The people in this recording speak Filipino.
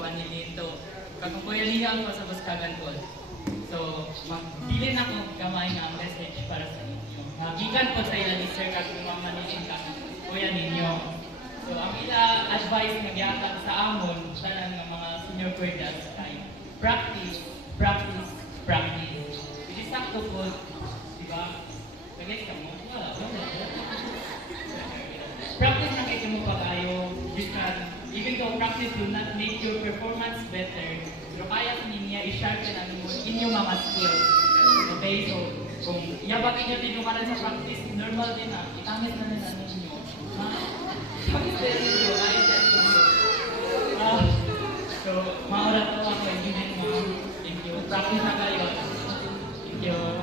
mama ni Linto. Kakukuya niya ako sa Buskagan ko. So, magbilin ako gamay nga message para sa inyo. Nagikan po sa ila ni Sir kag mama ni Linto, kuya ninyo. So, ang ila advice nga gihatag sa amon, tanan nga mga senior coordinates kay practice, practice, practice. Hindi sakto po, di ba? Bagay ka mo? Wala. Practice na kayo mo pag-ayo. Even though practice will not make your performance better, pero kaya sa niya i-sharpen ang inyong mga skills. Okay, so kung yabagin nyo din yung kanan sa practice, normal din na. Itamit na nila ninyo. Pagis din ninyo, ayos yan ninyo. So, maura to ako, hindi din mo. Thank you. Practice na kayo. Thank you.